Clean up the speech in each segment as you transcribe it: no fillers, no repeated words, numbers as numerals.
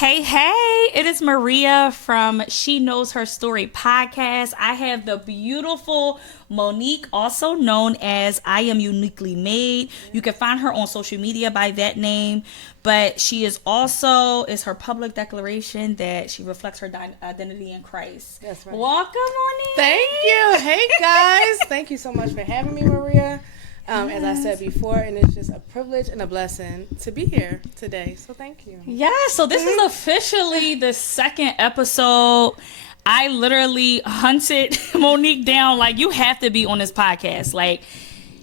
Hey, it is Maria from She Knows Her Story podcast. I have the beautiful Monique, also known as I Am Uniquely Made. You can find her on social media by that name, but she is her public declaration that she reflects her identity in Christ. That's right. Welcome, Monique. Thank you. Hey, guys. Thank you so much for having me, Maria. As I said before, and it's just a privilege and a blessing to be here today. So thank you. Yeah, so this is officially the second episode. I literally hunted Monique down. Like, you have to be on this podcast. Like,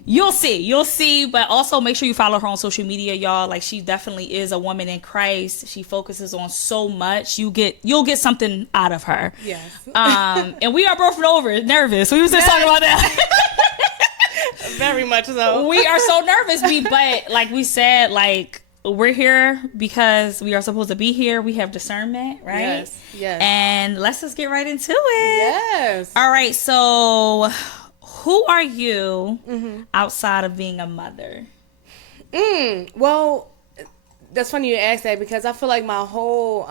you'll see. But also make sure you follow her on social media, y'all. Like, she definitely is a woman in Christ. She focuses on so much. You'll get something out of her. Yes. And we are both nervous. We was just talking about that. Very much so. We are so nervous, but like we said, like, we're here because we are supposed to be here. We have discernment, right? Yes. And let's just get right into it. Yes. All right, so who are you outside of being a mother? Well, that's funny you ask that because I feel like my whole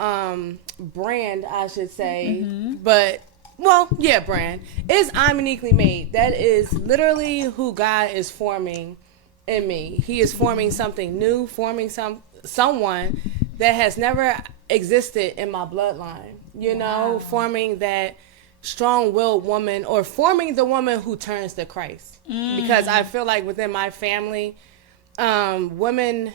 brand, I should say, brand is I'm Uniquely Made. That is literally who God is forming in me. He is forming something new, forming someone that has never existed in my bloodline. Forming that strong-willed woman, or forming the woman who turns to Christ. Because I feel like within my family, women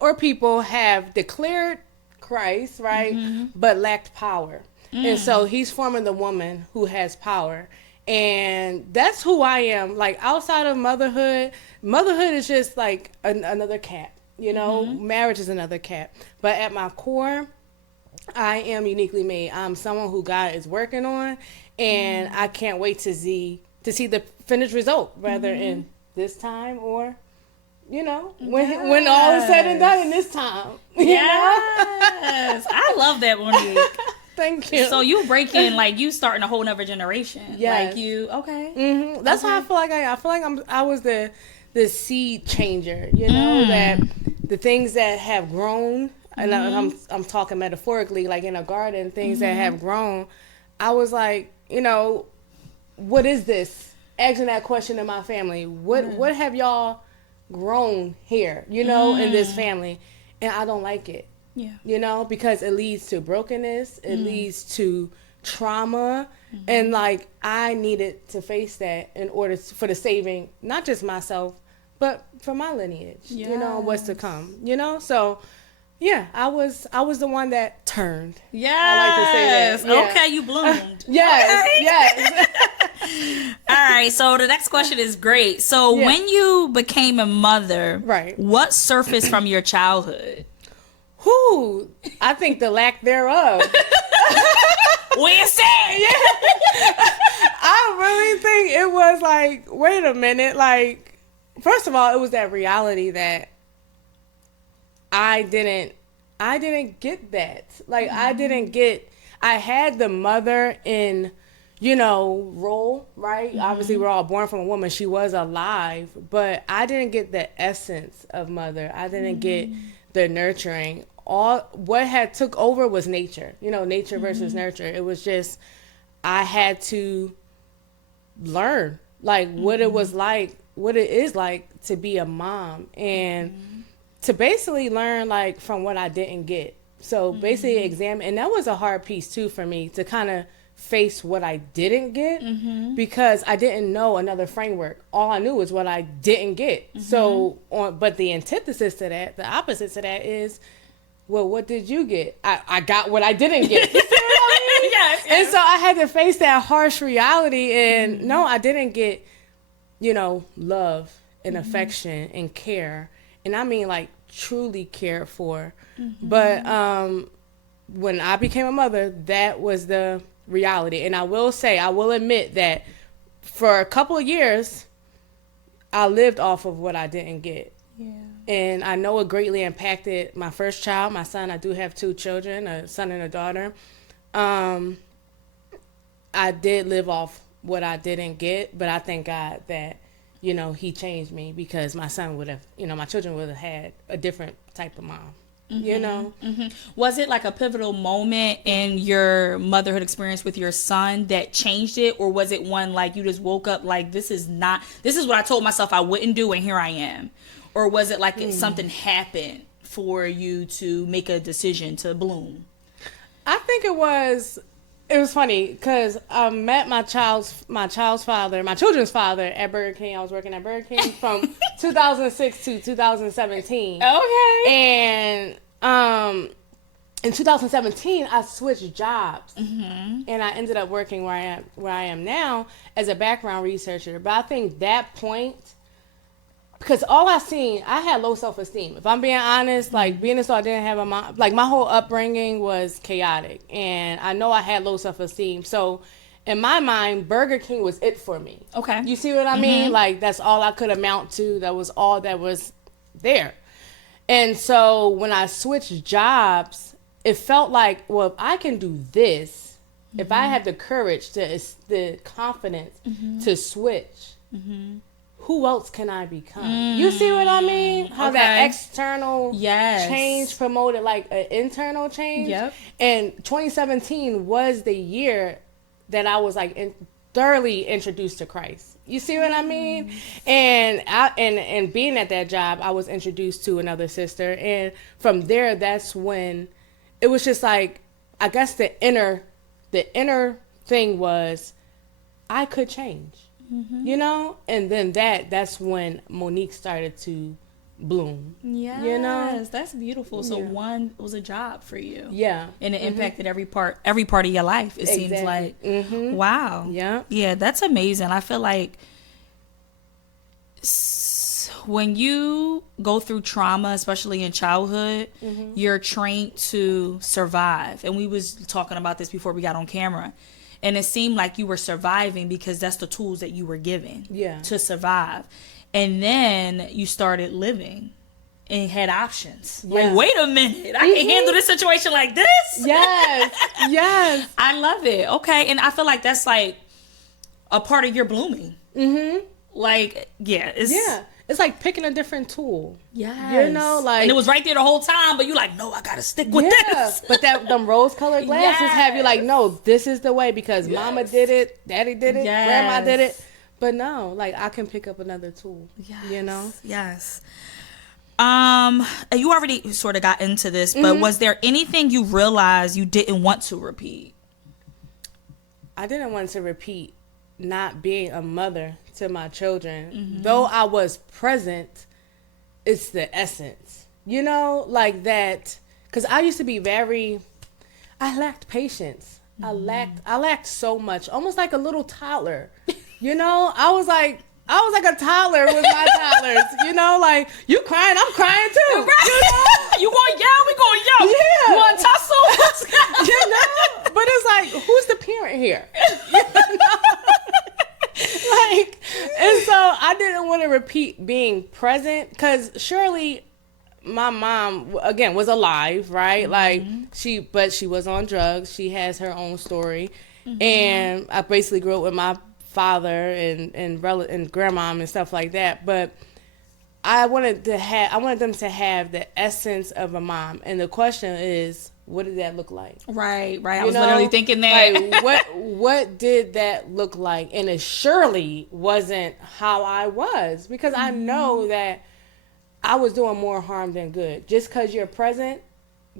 or people have declared Christ, right, but lacked power. And so he's forming the woman who has power. And that's who I am. Like, outside of motherhood is just like another cap, Marriage is another cap. But at my core, I am uniquely made. I'm someone who God is working on, and I can't wait to see the finished result, whether in this time or, when all is said and done in this time. Yes. I love that, Monique. Thank you. So you breaking, like, you starting a whole nother generation. Yes. Like, you, okay. Mm-hmm. That's how I feel like I feel like I was the seed changer, that the things that have grown, and I'm talking metaphorically, like in a garden, things that have grown, I was like, what is this? Asking that question in my family. What have y'all grown here, in this family? And I don't like it. Yeah. Because it leads to brokenness, it leads to trauma, and like I needed to face that in order for the saving, not just myself, but for my lineage, what's to come, So yeah, I was the one that turned. Yeah. I like to say that. Yeah. Okay, you bloomed. Yes. All right, so the next question is great. So when you became a mother, right, what surfaced from your childhood? I think the lack thereof. We said. Yeah. I really think it was like, wait a minute, like, first of all, it was that reality that I didn't get that. Like, I had the mother in, role, right? Obviously, we're all born from a woman. She was alive, but I didn't get the essence of mother. I didn't get the nurturing. All what had took over was nature, nature versus nurture. It was just, I had to learn like what it was like, what it is like to be a mom, and to basically learn like from what I didn't get. So basically examine, and that was a hard piece too for me to kind of face what I didn't get, because I didn't know another framework. All I knew was what I didn't get. So but the antithesis to that, the opposite to that is, well, what did you get? I got what I didn't get. You see what I mean? Yes. And so I had to face that harsh reality, and no, I didn't get, love and affection and care. And I mean, like, truly cared for. But when I became a mother, that was the reality. And I will admit that for a couple of years, I lived off of what I didn't get. Yeah. And I know it greatly impacted my first child, my son. I do have 2 children, a son and a daughter. I did live off what I didn't get, but I thank God that, he changed me, because my son would have, my children would have had a different type of mom. you know. Was it like a pivotal moment in your motherhood experience with your son that changed it, or was it one like you just woke up like this is what I told myself I wouldn't do and here I am? Or was it like something happened for you to make a decision to bloom? I think it was funny because I met my children's father at Burger King. I was working at Burger King from 2006 to 2017. Okay. And in 2017, I switched jobs, and I ended up working where I am now as a background researcher. But I think that point, because I had low self-esteem. If I'm being honest, like being so I didn't have a mom, like my whole upbringing was chaotic, and I know I had low self-esteem. So in my mind, Burger King was it for me. Okay. You see what I mean? Like that's all I could amount to. That was all that was there. And so when I switched jobs, it felt like, well, if I can do this, if I have the courage the confidence to switch, who else can I become? You see what I mean? How that external change promoted like an internal change. Yep. And 2017 was the year that I was like thoroughly introduced to Christ. You see what I mean? And being at that job, I was introduced to another sister, and from there, that's when it was just like, I guess the inner thing was I could change. You know, and then that's when Monique started to bloom. Yes, you know, that's beautiful. So one was a job for you. Yeah, and it impacted every part of your life. It seems like, wow. Yeah, that's amazing. I feel like when you go through trauma, especially in childhood, you're trained to survive. And we was talking about this before we got on camera. And it seemed like you were surviving because that's the tools that you were given to survive. And then you started living and had options. Like, wait a minute, I can handle this situation like this? Yes. I love it. Okay. And I feel like that's like a part of your blooming. Like, it's like picking a different tool. Yes. You know, like, and it was right there the whole time, but you like, no, I gotta stick with this. But them rose-colored glasses have you like, no, this is the way because mama did it, daddy did it, grandma did it. But no, like I can pick up another tool. You know? Yes. You already sort of got into this, but was there anything you realized you didn't want to repeat? I didn't want to repeat not being a mother to my children. Though I was present, it's the essence. You know, like that, because I used to be I lacked patience. I lacked so much, almost like a little toddler. You know, I was like a toddler with my toddlers. You know, like, you crying, I'm crying too. Right. You know? You gonna yell, we gonna yell. Yeah. You want to tussle? You know? But it's like, who's the parent here? You know? Like, and so I didn't want to repeat being present, because surely my mom, again, was alive, right? Like, she was on drugs. She has her own story. And I basically grew up with my father and grandmom and stuff like that. But I wanted them to have the essence of a mom. And the question is, what did that look like? Right. I was literally thinking that. Like, what did that look like? And it surely wasn't how I was, because I know that I was doing more harm than good. Just because you're present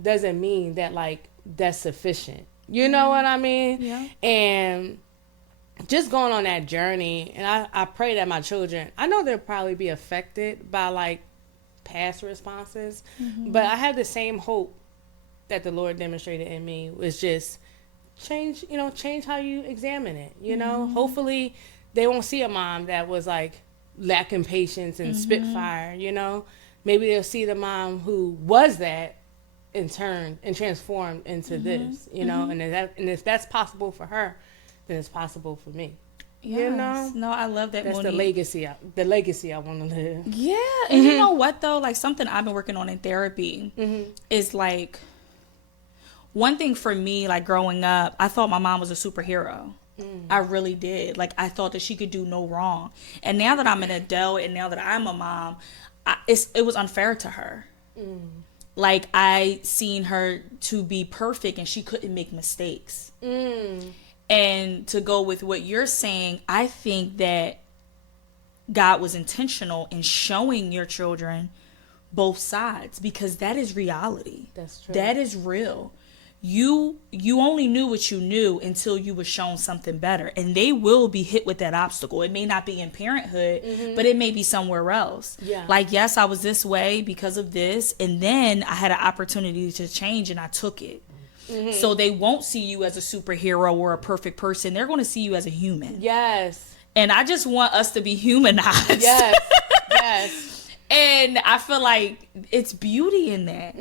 doesn't mean that, like, that's sufficient. You know what I mean? Yeah. And just going on that journey, and I pray that my children, I know they'll probably be affected by, like, past responses, but I have the same hope that the Lord demonstrated in me, was just change how you examine it. You know, hopefully they won't see a mom that was like lacking patience and spitfire. You know, maybe they'll see the mom who was that and turned and transformed into this. You know, and if that's possible for her, then it's possible for me. Yes. You know? No, I love that. That's Monique. The legacy I want to live. Yeah, and you know what though? Like, something I've been working on in therapy is like, one thing for me, like, growing up, I thought my mom was a superhero. I really did. Like, I thought that she could do no wrong. And now that I'm an adult and now that I'm a mom, it was unfair to her. like I seen her to be perfect and she couldn't make mistakes. And to go with what you're saying, I think that God was intentional in showing your children both sides, because that is reality. That's true. That is real. You only knew what you knew until you were shown something better, and they will be hit with that obstacle. It may not be in parenthood, but it may be somewhere else. Yeah. Like, yes, I was this way because of this, and then I had an opportunity to change and I took it. So they won't see you as a superhero or a perfect person. They're going to see you as a human. Yes. And I just want us to be humanized. Yes. Yes. And I feel like it's beauty in that.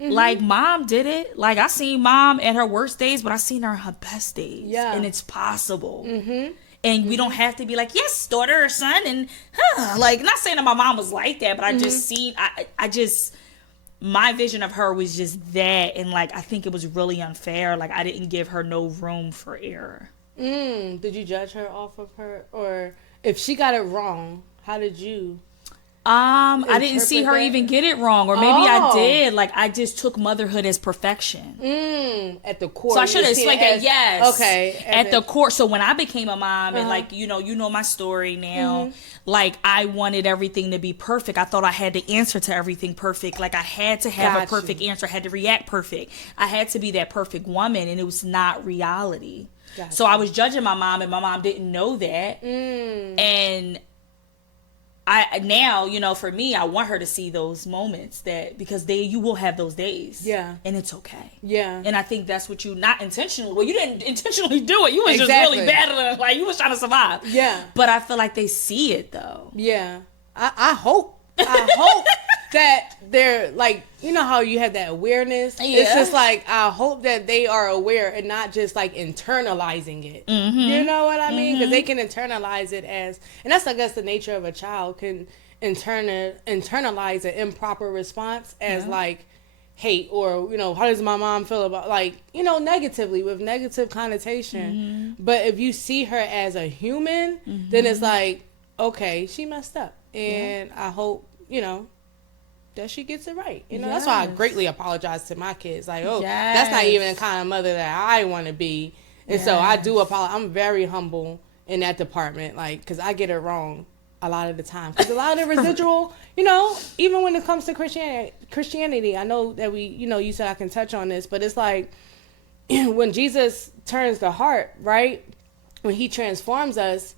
Like, mom did it. Like, I seen mom at her worst days, but I seen her at her best days. Yeah. And it's possible. And we don't have to be like, yes, daughter or son. And like, not saying that my mom was like that, but I just seen, I just, my vision of her was just that. And like, I think it was really unfair. Like, I didn't give her no room for error. Did you judge her off of her? Or if she got it wrong, how did you? I didn't see her that? even get it wrong, or maybe I did. Like, I just took motherhood as perfection. At the core. So I should have explained that. Yes. Okay. At the core. So when I became a mom, and like, you know my story now. Like, I wanted everything to be perfect. I thought I had to answer to everything perfect. Like, I had to have a perfect answer. I had to react perfect. I had to be that perfect woman, and it was not reality. So I was judging my mom, and my mom didn't know that. And I now, you know, for me, I want her to see those moments, that because you will have those days. Yeah. And it's okay. Yeah. And I think that's what you, not intentionally, well, you didn't intentionally do it. You was just really battling, like, you was trying to survive. Yeah. But I feel like they see it though. Yeah. I hope that they're like, you know how you have that awareness? Yeah. It's just like, I hope that they are aware and not just like internalizing it. You know what I mean? Because they can internalize it as, and that's, I guess, the nature of a child, can internalize an improper response as like hate, or, you know, how does my mom feel about, like, you know, negatively, with negative connotation. But if you see her as a human, then it's like, okay, she messed up. And I hope, you know, that she gets it right. You know, that's why I greatly apologize to my kids. Like, oh, that's not even the kind of mother that I want to be. And so I do apologize. I'm very humble in that department, like, because I get it wrong a lot of the time. Because a lot of the residual, you know, even when it comes to Christianity, I know that we, you know, you said I can touch on this, but it's like, when Jesus turns the heart, right? When he transforms us,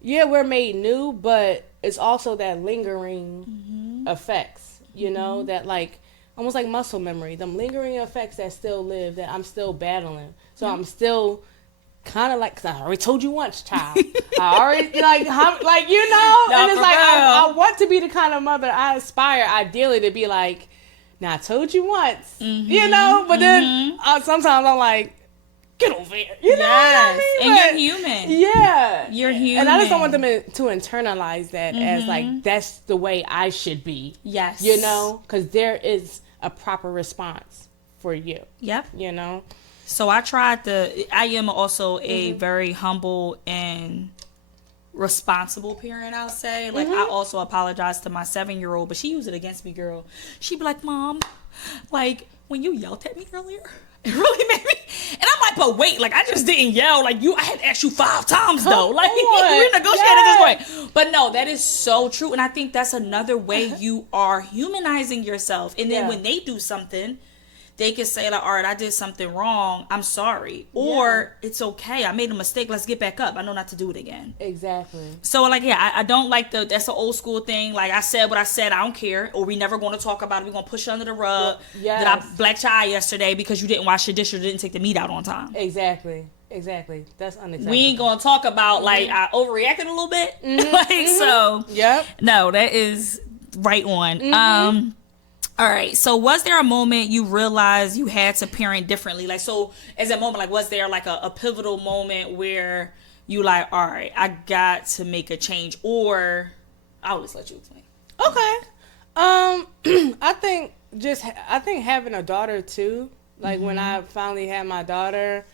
yeah, we're made new, but it's also that lingering effects. You know, that like, almost like muscle memory, them lingering effects that still live, that I'm still battling. So I'm still kind of like, because I already told you once, child. I already, like, you know? No, and it's like, I want to be the kind of mother, I aspire ideally to be like, now I told you once, you know? But then sometimes I'm like, get over here. You know what I mean? And you're human. Yeah. You're human. And I just don't want them to internalize that as like, that's the way I should be. Yes. You know? Because there is a proper response for you. Yep. You know? So I am also a very humble and responsible parent, I'll say. Like, I also apologize to my 7-year-old, but she used it against me, girl. She'd be like, Mom, like, when you yelled at me earlier, it really made me. And I'm like, but wait, like, I just didn't yell. Like, I had asked you 5 times, though. Like, we negotiated this way. But no, that is so true. And I think that's another way you are humanizing yourself. And then when they do something, they can say, like, all right, I did something wrong. I'm sorry. Or it's okay. I made a mistake. Let's get back up. I know not to do it again. Exactly. So, like, I don't like that's an old school thing. Like, I said what I said. I don't care. Or we never going to talk about it. We're going to push it under the rug. That I blacked your eye yesterday because you didn't wash your dish or didn't take the meat out on time. Exactly. That's unacceptable. We ain't going to talk about, like, I overreacted a little bit. Like, so. Yep. No, that is right on. All right. So was there a moment you realized you had to parent differently? Like, so as a moment, like, was there like a pivotal moment where you like, all right, I got to make a change? Or I'll just let you explain. Okay. I think having a daughter too, like when I finally had my daughter,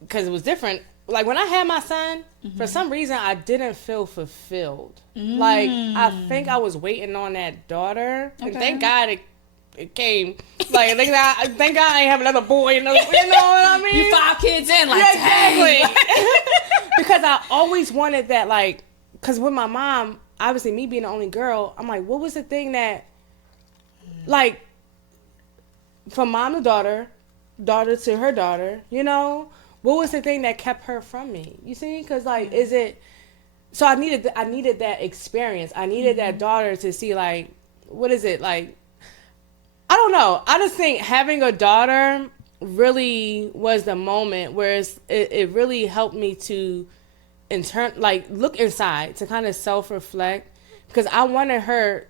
because it was different. Like when I had my son, for some reason I didn't feel fulfilled. Like I think I was waiting on that daughter, and thank God it came. Like, thank God I ain't have another boy. You know what I mean? You 5 kids in, like, yeah, dang. Because I always wanted that, like, because with my mom, obviously me being the only girl, I'm like, what was the thing that, like, from mom to daughter to her daughter, you know, what was the thing that kept her from me? You see, because like, is it? So I needed that experience. I needed that daughter to see, like, what is it like? I don't know. I just think having a daughter really was the moment where it really helped me to look inside, to kind of self-reflect, because I wanted her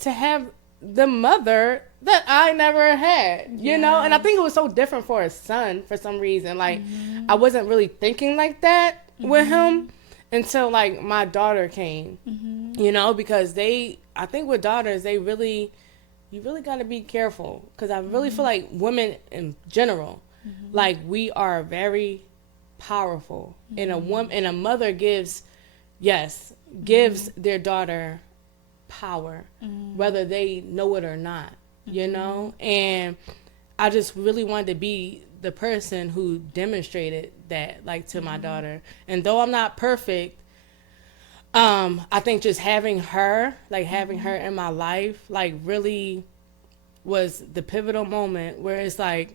to have the mother that I never had, you know? And I think it was so different for a son for some reason. Like, I wasn't really thinking like that with him until, like, my daughter came, you know? Because I think with daughters, you really got to be careful. Because I really feel like women in general, like, we are very powerful. And a mother gives their daughter power, whether they know it or not, you know? And I just really wanted to be the person who demonstrated that, like, to my daughter. And though I'm not perfect, I think just having her in my life, like, really was the pivotal moment where it's like,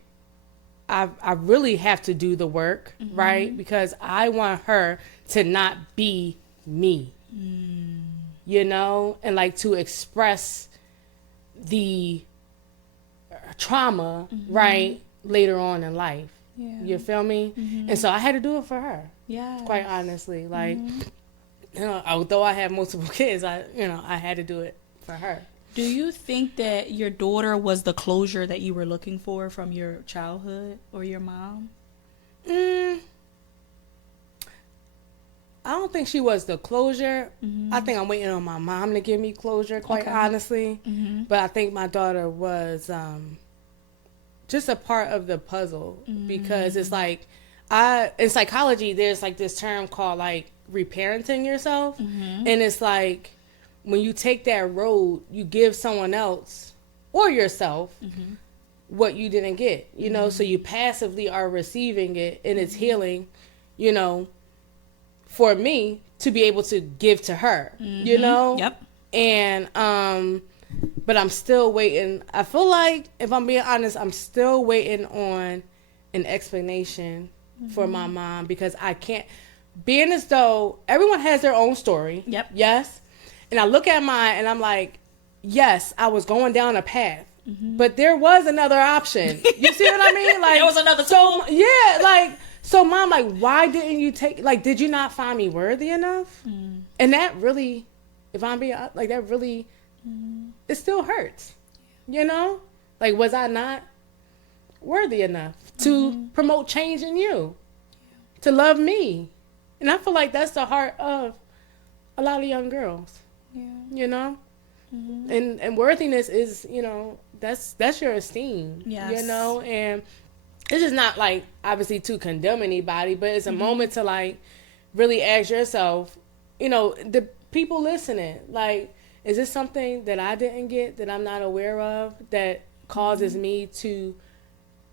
I really have to do the work, right? Because I want her to not be me. You know, and like to express the trauma, right, later on in life. Yeah. You feel me? And so I had to do it for her. Yeah. Quite honestly, like, you know, although I have multiple kids, I had to do it for her. Do you think that your daughter was the closure that you were looking for from your childhood or your mom? I don't think she was the closure. I think I'm waiting on my mom to give me closure, quite honestly. But I think my daughter was just a part of the puzzle, because it's like, in psychology, there's like this term called like reparenting yourself. And it's like, when you take that road, you give someone else or yourself what you didn't get, you know, so you passively are receiving it, and it's healing, you know, for me to be able to give to her, you know? Yep. And, but I'm still waiting. I feel like, if I'm being honest, I'm still waiting on an explanation for my mom, because I can't, being as though everyone has their own story. Yep. Yes. And I look at mine and I'm like, yes, I was going down a path, but there was another option. You see what I mean? Like, there was another tool. Yeah. Like, so mom, like, why didn't you did you not find me worthy enough? And that really, if I'm being like, that really, it still hurts, you know? Like, was I not worthy enough to promote change in you, to love me? And I feel like that's the heart of a lot of young girls, you know? And worthiness is, you know, that's your esteem, you know? And it's just not like, obviously, to condemn anybody, but it's a moment to like really ask yourself, you know, the people listening, like, is this something that I didn't get, that I'm not aware of, that causes me to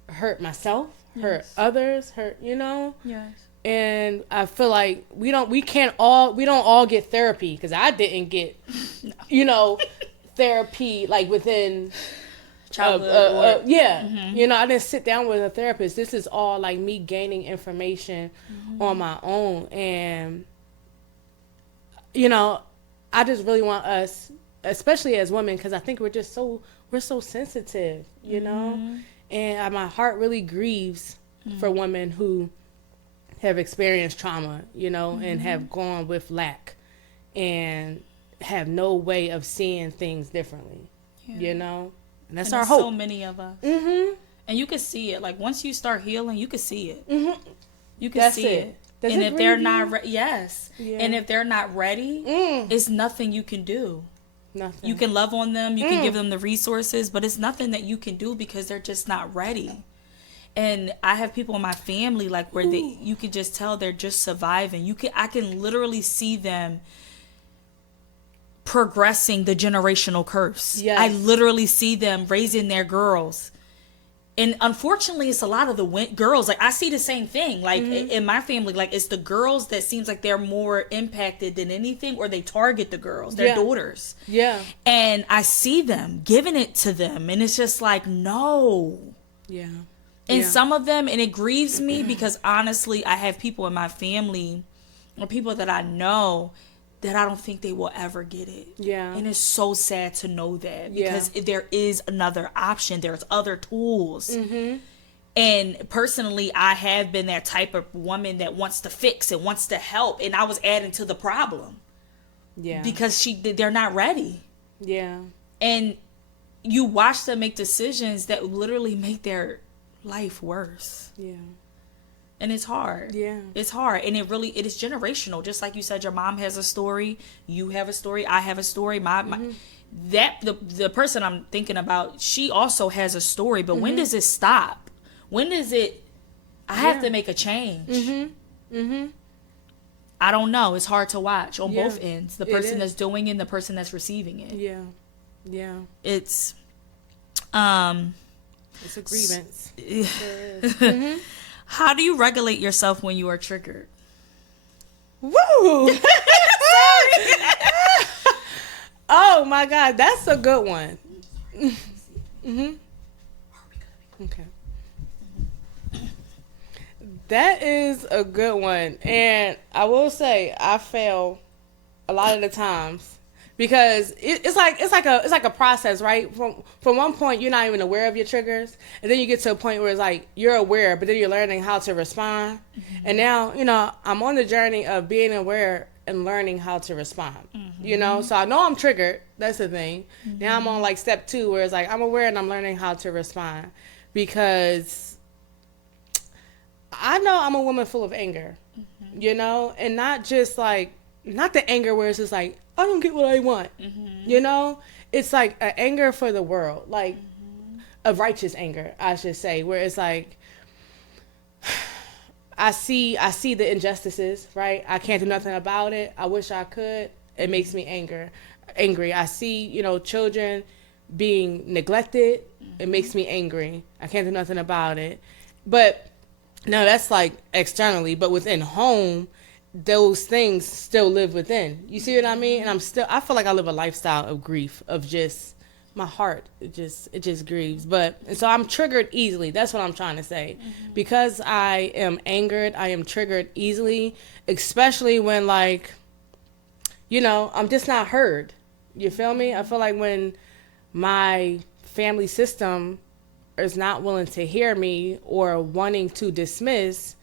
hurt myself, hurt others, hurt, you know? Yes. And I feel like we don't all get therapy, because I didn't get, you know, therapy like within childhood. You know, I didn't sit down with a therapist. This is all like me gaining information on my own. And, you know, I just really want us, especially as women, because I think we're so sensitive, you know? And my heart really grieves for women who have experienced trauma, you know, and have gone with lack and have no way of seeing things differently, you know? And that's our hope. So many of us. And you can see it. Like, once you start healing, you can see it. You can see it. And if they're not and if they're not ready, it's nothing you can do. Nothing. You can love on them, you can give them the resources, but it's nothing that you can do, because they're just not ready. And I have people in my family, like, where you could just tell they're just surviving. I can literally see them progressing the generational curse. Yes. I literally see them raising their girls. And unfortunately, it's a lot of the girls. Like, I see the same thing. Like, in my family, like, it's the girls that seems like they're more impacted than anything, or they target the girls, their daughters. Yeah. And I see them giving it to them. And it's just like, no. Yeah. And some of them, and it grieves me because honestly, I have people in my family or people that I know that I don't think they will ever get it. Yeah. And it's so sad to know that, because there is another option. There's other tools. Mm-hmm. And personally, I have been that type of woman that wants to fix and wants to help. And I was adding to the problem. Yeah. Because they're not ready. Yeah. And you watch them make decisions that literally make their life worse. Yeah. And it's hard. Yeah. It's hard. And it is generational. Just like you said, your mom has a story, you have a story, I have a story. The person I'm thinking about, she also has a story, but when does it stop? When does it I have to make a change? I don't know. It's hard to watch on both ends. The person that's doing it and the person that's receiving it. Yeah. Yeah. It's a grievance. How do you regulate yourself when you are triggered? Woo! Oh my God, that's a good one. Okay. That is a good one. And I will say I fail a lot of the times. Because it's like a process, right? From one point you're not even aware of your triggers, and then you get to a point where it's like you're aware, but then you're learning how to respond. Mm-hmm. And now, I'm on the journey of being aware and learning how to respond. Mm-hmm. So I know I'm triggered. That's the thing. Mm-hmm. Now I'm on like step 2, where it's like I'm aware and I'm learning how to respond, because I know I'm a woman full of anger, and not just like, not the anger where it's just like, I don't get what I want. Mm-hmm. It's like an anger for the world, like a righteous anger, I should say, where it's like, I see the injustices, right? I can't do nothing about it. I wish I could. It makes me angry. I see, children being neglected. It makes me angry. I can't do nothing about it. But no, that's like externally, but within home, those things still live within. You see what I mean? And I feel like I live a lifestyle of grief, of just my heart. It just grieves. And so I'm triggered easily. That's what I'm trying to say. Mm-hmm. Because I am angered, I am triggered easily, especially when like, I'm just not heard. You feel me? I feel like when my family system is not willing to hear me or wanting to dismiss,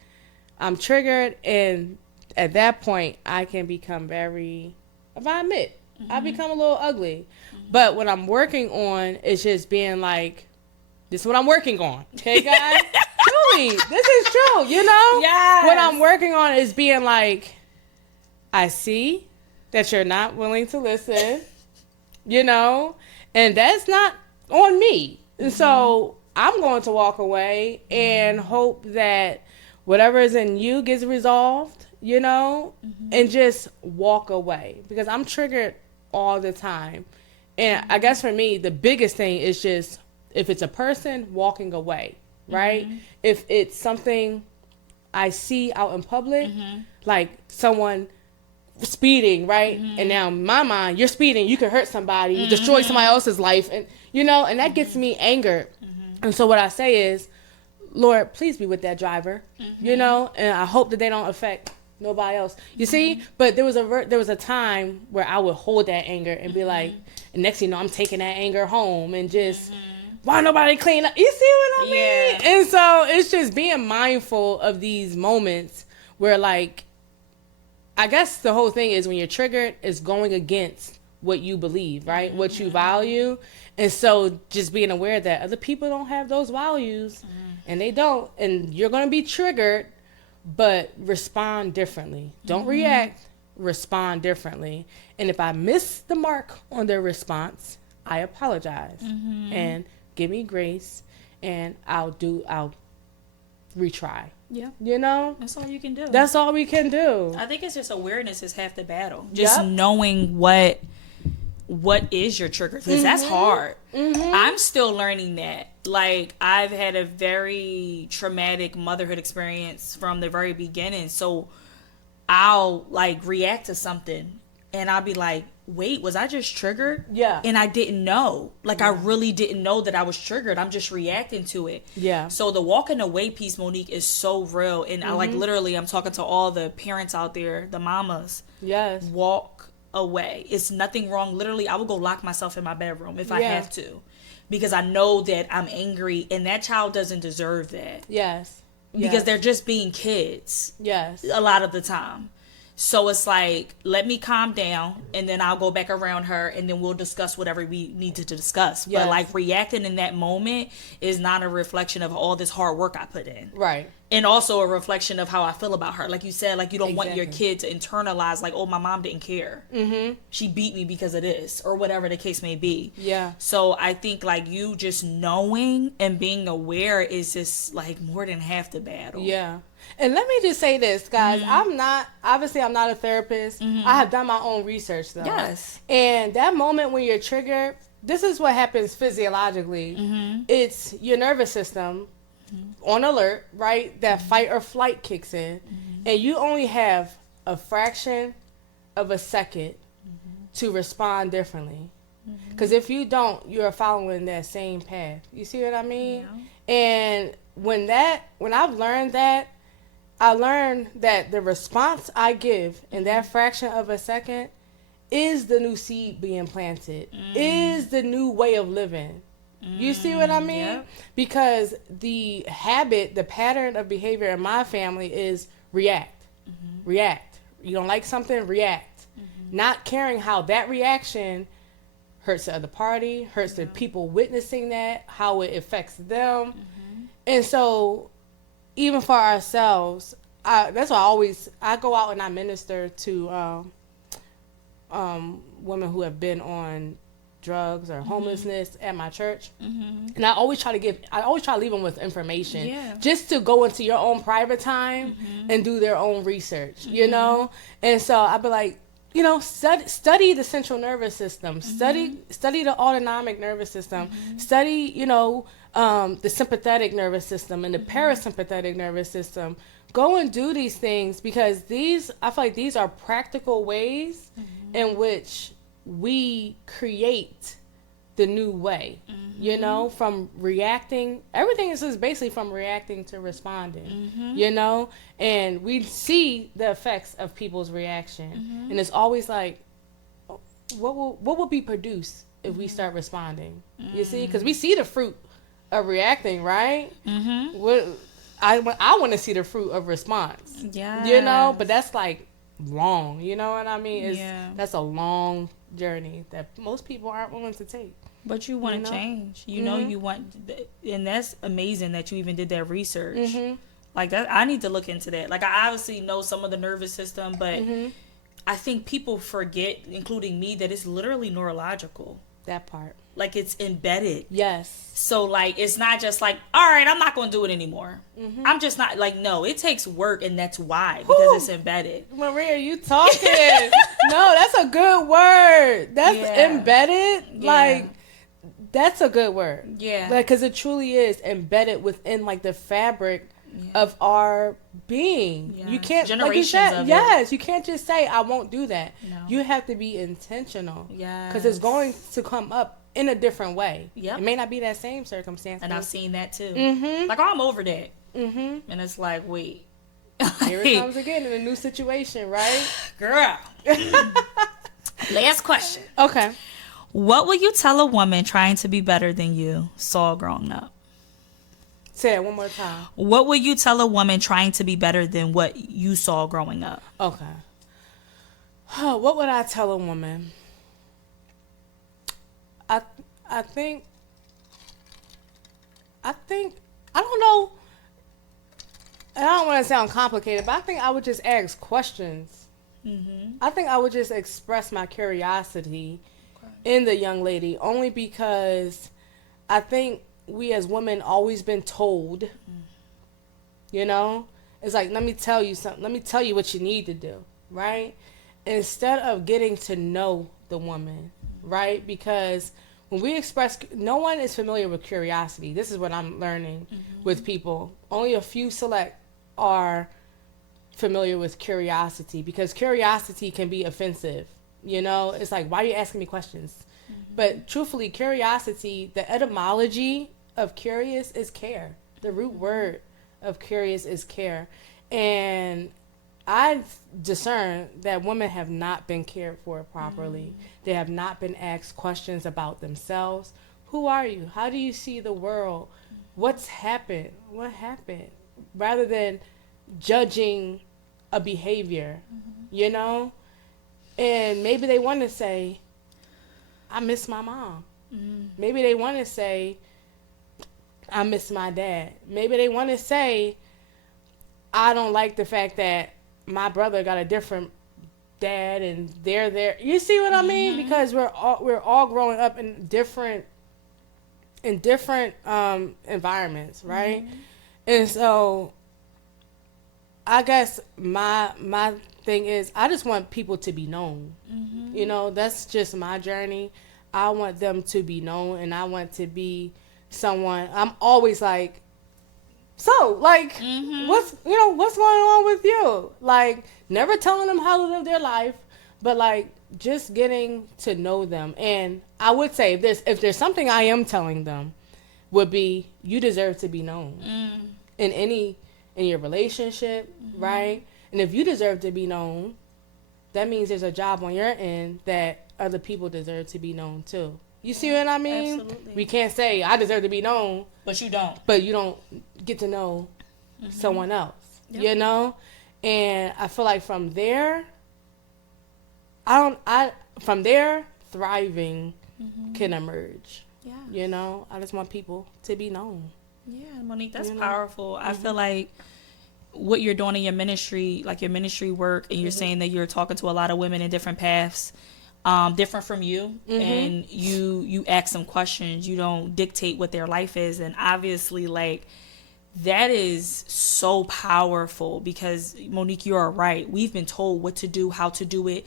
I'm triggered, and at that point, I can become if I admit, I become a little ugly. Mm-hmm. But what I'm working on is just being like, this is what I'm working on. Okay, guys? Truly, this is true, Yes. What I'm working on is being like, I see that you're not willing to listen, and that's not on me. And so I'm going to walk away and hope that whatever is in you gets resolved. And just walk away, because I'm triggered all the time. And I guess for me, the biggest thing is just, if it's a person, walking away, right? If it's something I see out in public, like someone speeding, right? And now in my mind, you're speeding, you could hurt somebody, destroy somebody else's life, and and that gets me angered. And so what I say is, Lord, please be with that driver, and I hope that they don't affect nobody else. You see? But there was a time where I would hold that anger and be like, and next thing you know, I'm taking that anger home and just, why nobody clean up? You see what I mean? And so it's just being mindful of these moments where, like, I guess the whole thing is when you're triggered, it's going against what you believe, right? What you value. And so just being aware that other people don't have those values, and they don't, and you're going to be triggered, but respond differently. Don't react, respond differently. And if I miss the mark on their response, I apologize and give me grace, and I'll retry. Yeah. That's all you can do. That's all we can do. I think it's just awareness is half the battle. Just knowing what what is your trigger, because that's hard. I'm still learning that. Like, I've had a very traumatic motherhood experience from the very beginning, so I'll like react to something and I'll be like, wait, was I just triggered? Yeah. And I didn't know. Like, I really didn't know that I was triggered. I'm just reacting to it. Yeah. So the walking away piece, Monique, is so real. And I like, literally, I'm talking to all the parents out there, the mamas. Yes. Walk away. It's nothing wrong. Literally, I will go lock myself in my bedroom if I have to, because I know that I'm angry and that child doesn't deserve that. Yes. Because they're just being kids. Yes. A lot of the time. So it's like, let me calm down, and then I'll go back around her, and then we'll discuss whatever we need to discuss. Yes. But like, reacting in that moment is not a reflection of all this hard work I put in. Right. And also a reflection of how I feel about her. Like you said, like, you don't want your Exactly. kid to internalize, like, oh, my mom didn't care. She beat me because of this, or whatever the case may be. Yeah. So I think, like, you just knowing and being aware is just, like, more than half the battle. Yeah. And let me just say this, guys. I'm not a therapist. I have done my own research, though. Yes. And that moment when you're triggered, this is what happens physiologically. It's your nervous system on alert, right? That fight or flight kicks in. And you only have a fraction of a second to respond differently. Because if you don't, you're following that same path. You see what I mean? Yeah. And when I've learned that, I learned that the response I give in that fraction of a second is the new seed being planted, is the new way of living. You see what I mean? Yeah. Because the habit, the pattern of behavior in my family is react. React. You don't like something, react. Not caring how that reaction hurts the other party, hurts the people witnessing that, how it affects them. And so, even for ourselves, that's why I go out and I minister to women who have been on drugs or homelessness at my church. And I always try to leave them with information, just to go into your own private time and do their own research, you know? And so I'd be like, you know, study the central nervous system, study the autonomic nervous system, study, you know, the sympathetic nervous system and the parasympathetic nervous system. Go and do these things, because I feel like these are practical ways in which we create the new way, you know, from reacting. Everything is just basically from reacting to responding, you know, and we see the effects of people's reaction. And it's always like, what will be produced if we start responding? You see, because we see the fruit of reacting, right? I want to see the fruit of response. Yeah. You know, but that's like long. You know what I mean? That's a long journey that most people aren't willing to take. But you want to change. You know, you want, and that's amazing that you even did that research. Like, that, I need to look into that. Like, I obviously know some of the nervous system, but I think people forget, including me, that it's literally neurological. That part. Like, it's embedded. Yes. So, like, it's not just like, all right, I'm not going to do it anymore. I'm just not, like, no, it takes work, and that's why, because it's embedded. Maria, you talking. No, that's a good word. That's embedded. Like, that's a good word. Yeah. Like, because it truly is embedded within, like, the fabric of our being. You can't, generations like you said, of yes, you can't just say, I won't do that. No. You have to be intentional. Yes. Because it's going to come up in a different way. Yep. It may not be that same circumstance. And I've seen that too. Mm-hmm. Like, oh, I'm over that. And it's like, wait. Here it comes again in a new situation, right? Girl. Last question. Okay. What would you tell a woman trying to be better than you saw growing up? Say it one more time. What would you tell a woman trying to be better than what you saw growing up? Okay. What would I tell a woman? I think I don't know, and I don't want to sound complicated, but I think I would just ask questions. I think I would just express my curiosity in the young lady, only because I think we as women always been told, you know, it's like, let me tell you something, let me tell you what you need to do, right? Instead of getting to know the woman right? Because when we express, no one is familiar with curiosity. This is what I'm learning with people. Only a few select are familiar with curiosity, because curiosity can be offensive. It's like, why are you asking me questions? But truthfully, curiosity, the etymology of curious is care. The root word of curious is care. And I've discerned that women have not been cared for properly. They have not been asked questions about themselves. Who are you? How do you see the world? What's happened? What happened? Rather than judging a behavior, And maybe they want to say, I miss my mom. Maybe they want to say, I miss my dad. Maybe they want to say, I don't like the fact that my brother got a different dad and they're there. You see what I mean? Because we're all growing up in different environments, right? And so I guess my thing is, I just want people to be known. That's just my journey. I want them to be known, and I want to be someone. I'm always like, so, like, what's going on with you? Like, never telling them how to live their life, but, like, just getting to know them. And I would say, if there's something I am telling them, would be, you deserve to be known. In your relationship, right? And if you deserve to be known, that means there's a job on your end that other people deserve to be known, too. You see what I mean? Absolutely. We can't say, I deserve to be known. But you don't. But you don't get to know someone else, And I feel like from there, thriving can emerge. Yeah. I just want people to be known. Yeah, Monique, that's powerful. I feel like what you're doing in your ministry, like your ministry work, and you're saying that you're talking to a lot of women in different paths, different from you, and you ask them questions. You don't dictate what their life is, and obviously, like, that is so powerful, because Monique, you are right. We've been told what to do, how to do it,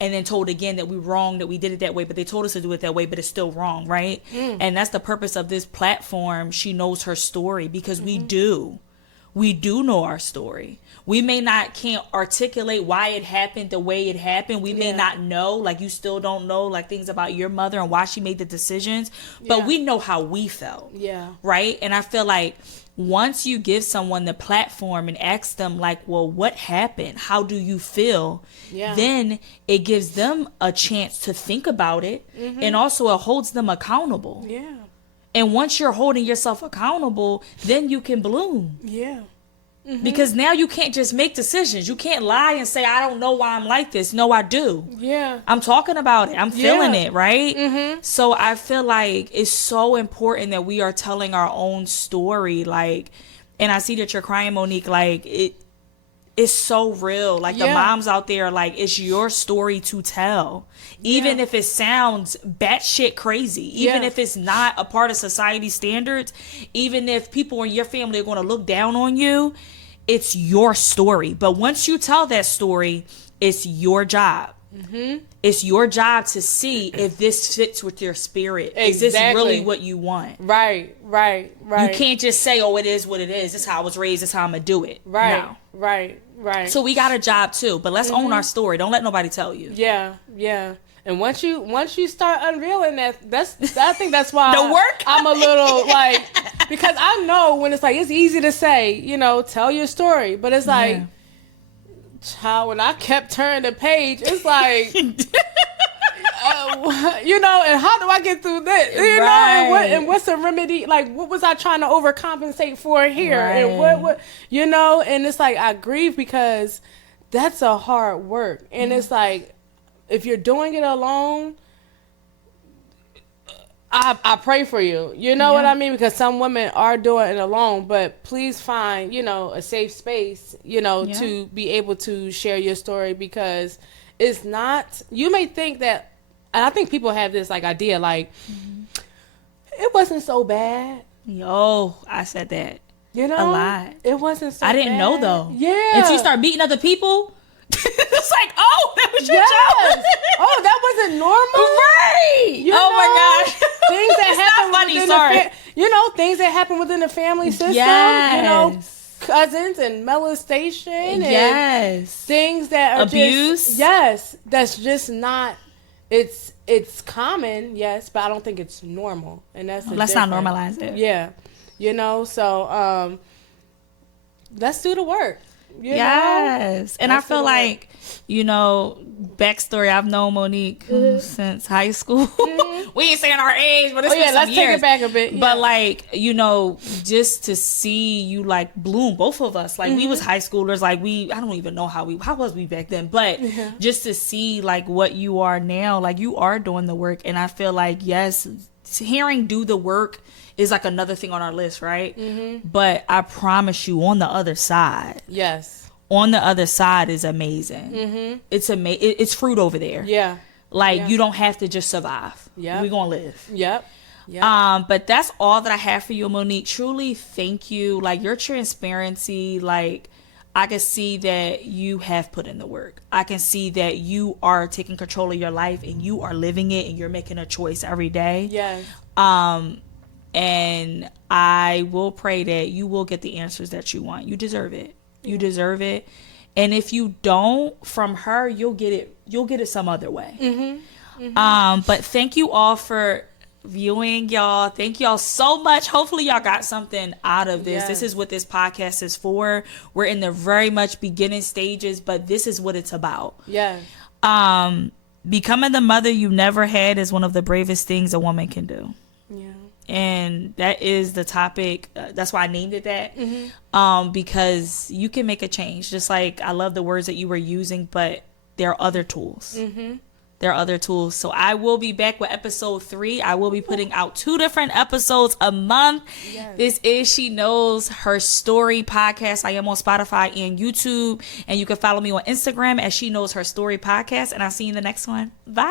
and then told again that we're wrong, that we did it that way, but they told us to do it that way, but it's still wrong, right? And that's the purpose of this platform. She knows her story, because we do know our story. We may can't articulate why it happened the way it happened. We may not know, like, you still don't know, like, things about your mother and why she made the decisions, but we know how we felt. Yeah. Right? And I feel like once you give someone the platform and ask them, like, well, what happened? How do you feel? Yeah. Then it gives them a chance to think about it, and also it holds them accountable. Yeah. And once you're holding yourself accountable, then you can bloom. Yeah. Because now you can't just make decisions. You can't lie and say, I don't know why I'm like this. No, I do. Yeah. I'm talking about it. I'm feeling it, right? So I feel like it's so important that we are telling our own story. Like, and I see that you're crying, Monique. Like, it's so real. Like, the moms out there, like, it's your story to tell. Even if it sounds batshit crazy, even if it's not a part of society standards, even if people in your family are going to look down on you, it's your story. But once you tell that story, it's your job. It's your job to see if this fits with your spirit. Exactly. Is this really what you want? Right. You can't just say, oh, it is what it is. This is how I was raised. This is how I'm going to do it. Right. No. Right. So we got a job too, but let's own our story. Don't let nobody tell you. Yeah. And once you start unveiling that, I think that's why the work I'm a little like, because I know when it's like, it's easy to say, tell your story, but it's like, child, when I kept turning the page, it's like, and how do I get through this? And what's the remedy? Like, what was I trying to overcompensate for here? Right. And what, and it's like, I grieve because that's a hard work. And it's like, if you're doing it alone, I pray for you. You know what I mean? Because some women are doing it alone, but please find, a safe space, to be able to share your story, because it's not, you may think that, and I think people have this like idea, like, it wasn't so bad. Yo, I said that. A lot. It wasn't so I didn't bad. know though. Yeah. Until you start meeting other people It's like, oh, that was your Yes. job. Oh, that wasn't normal. Right. You Oh my know, gosh. Things that It's happen not funny, within sorry. things that happen within the family system. Yes. You know, cousins and molestation and Yes. things that are Abuse. just that's just not. It's common, yes, but I don't think it's normal, and that's Let's not normalize it. Yeah, you know. So let's do the work. You know? And Let's I feel do the like, you know, backstory, I've known Monique since high school. We ain't saying our age, but it's been some let's years. take it back a bit. But yeah. like, you know, just to see you like bloom, both of us, like we was high schoolers, like I don't even know how was we back then, but just to see like what you are now, like you are doing the work. And I feel like, yes, hearing do the work is like another thing on our list, right? But I promise you, on the other side, Yes. on the other side is amazing. It's it's fruit over there. Yeah. Like you don't have to just survive. Yep. We're gonna live. Yep. But that's all that I have for you, Monique. Truly, thank you. Like your transparency, like I can see that you have put in the work. I can see that you are taking control of your life and you are living it and you're making a choice every day. Yes. And I will pray that you will get the answers that you want. You deserve it. You deserve it. And if you don't from her, you'll get it some other way. But thank you all for viewing, y'all. Thank y'all so much. Hopefully y'all got something out of this. Yes. This is what this podcast is for. We're in the very much beginning stages, but this is what it's about. Yes. Becoming the mother you never had is one of the bravest things a woman can do. Yeah. And that is the topic. That's why I named it that. Because you can make a change. Just like I love the words that you were using, but there are other tools. There are other tools. So I will be back with episode 3. I will be putting out 2 different episodes a month. Yes. This is She Knows Her Story podcast. I am on Spotify and YouTube. And you can follow me on Instagram at She Knows Her Story podcast. And I'll see you in the next one. Bye.